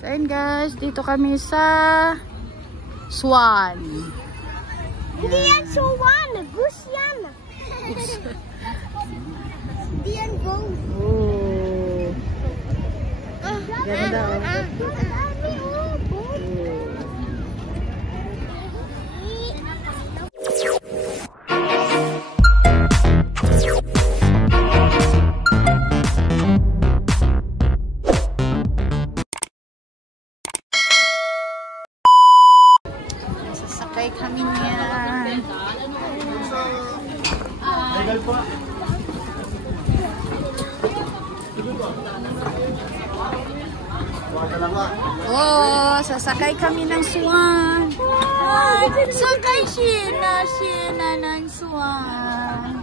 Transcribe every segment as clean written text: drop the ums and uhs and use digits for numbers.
So ayun guys, dito kami sa Swan. Hindi yan Swan, goose yan. Hindi yan goose. Oh. Ganda oh. Sasakay kami niyan. Oh, sasakay kami ng Swan. Ay, sakay Sheena ng Swan.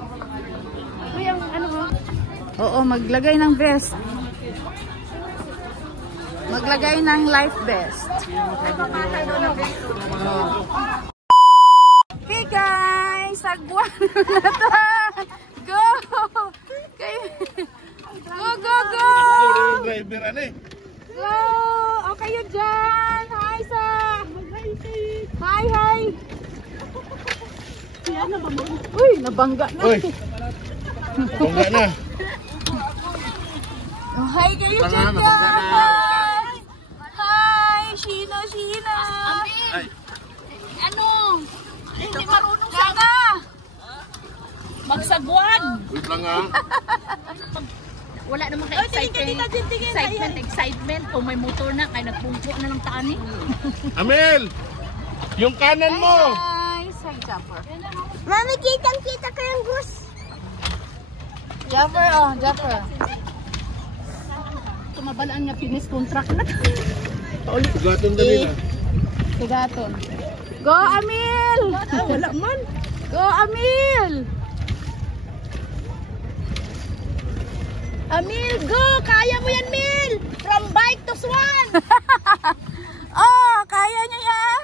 Yung ano ba? Oo, maglagay ng vest. Maglagay ng life vest. Okay guys, sagwan na ta. Go! Go, go, go! Go! O kayo dyan! Hi, sa! Hi, hi! Uy, nabangga na. Uy! Nabangga na. Oh, hi kayo dyan, guys! Hi! Sheena! Ay. Ano? Hindi marunong sana! Magsagwan! Wait lang ha. Wala naman ka excitement. Kung may motor na, kaya nagpungpo na ng tani. Amel! Yung kanan mo! Guys! Hi, Japper. Mami, kitang-kita ko yung goose. Japper, oh, Japper. Tumabalaan nga finish contract na. Tugatong dali na. Tigaton. Go, Amil! Wala man. Go, Amil! Amil, go! Kaya mo yan, Mil! From bike to Swan! Oh, kaya niyo yan!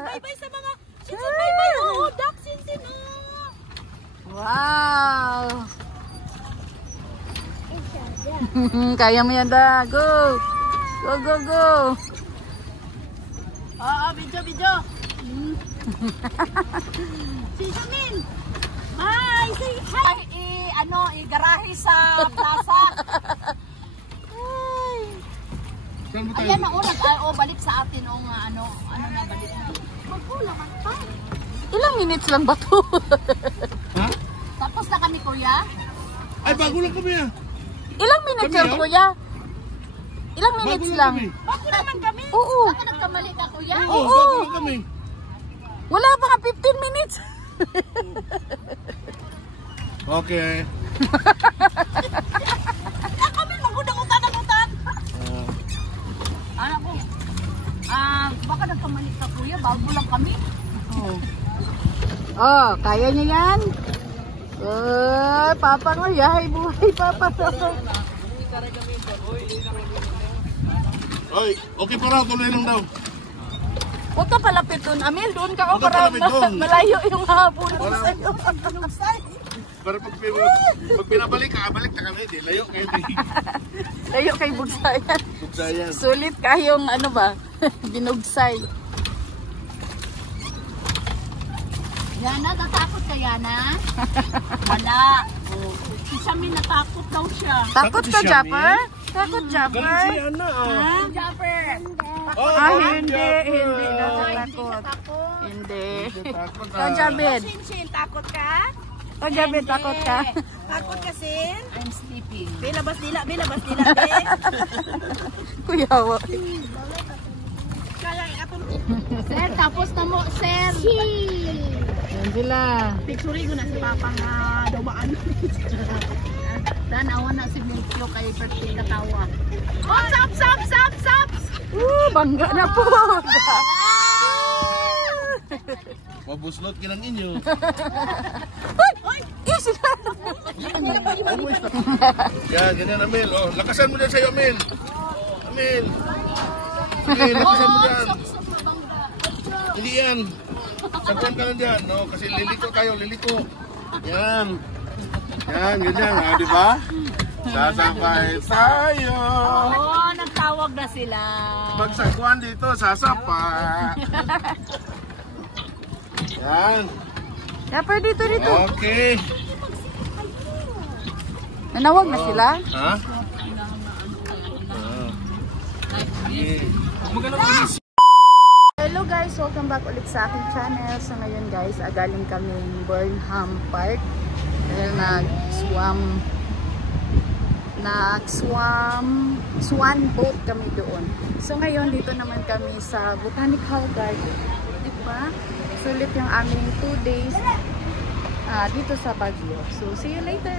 Bye-bye sa mga... Sinsin, bye-bye! Oo, duck, sinsin! Wow! Kaya mo yan, da. Go! Go, go, go! Oo, video! Sinsin, Mil! Hi! Say hi! I-garahe sa plaza. Saan mo tayo? Ayan na unang balik sa atin o nga ano na balik na. Magkulaman pa. Ilang minutes lang ba to? Ha? Tapos na kami, kuya. Ay, bago lang kami ah. Ilang minutes Kami, lang, ah? kuya? Ilang minutes lang? Kami. Bago naman kami. Oo. Baka nagkamali ka, kuya. Oo, bago lang kami. Wala pa nga 15 minutes. Okay. Kami magudang-utan. Anak ko. Baka nagkamali ka, kuya. Bago lang kami. Oh, kaya niyo yan? Papa nga, yahay buhay, Papa. Oy, okay pa raw, tuloy lang daw. Huwag ka palapit dun, Amil. Doon ka Huwag ka para palapit dun. malayo yung habol Wala. sa'yo. Para pag pinabalik ka, balik na kami. Di, layo kayo. Layo kay Bugsayan. Bugsayan. Sulit kayong ano ba, binugsay. Yana, natakot ka, Yana? Wala. Si Shami natakot daw siya. Takot ka, si Japper? Shami? Takot, Japper? Galing si Ana ah. Japper. Hindi daw siya takot. Hindi. Takot Ikaw, Jabed. Shin, takot ka? Ikaw, Jabed, takot ka? Takot ka, Sin? I'm sleeping. Bilabas dila, be. Kuya, wa. Sir, tapos na mo, sir. Yan sila. Picture ko na si Papa nga dumaan. Dan, awan na si Milkyo kay birthday katawa. Oh, saps! Bangga na po. Mabuslot kinang inyo. Yan, ganyan Amel. Oh, lakasan mo dyan sa'yo, Amel. Amel, lakasan mo dyan. Hindi yan. Sagwan ka lang dyan, no? Kasi liliko tayo, liliko. Yan. Yan, ganyan, ha, di ba? Sasabay tayo. Oh, nagtawa Tinawag na sila. Magsagwan dito, sasapa. Yan. Dapat dito. Okay. Nanawag na sila? Ha? Hello guys, welcome back ulit sa aking channel. So ngayon guys, galing kaming Burnham Park dahil swan boat kami doon. So ngayon dito naman kami sa Botanical Garden, diba? Sulit yung aming 2 days dito sa Baguio. So see you later.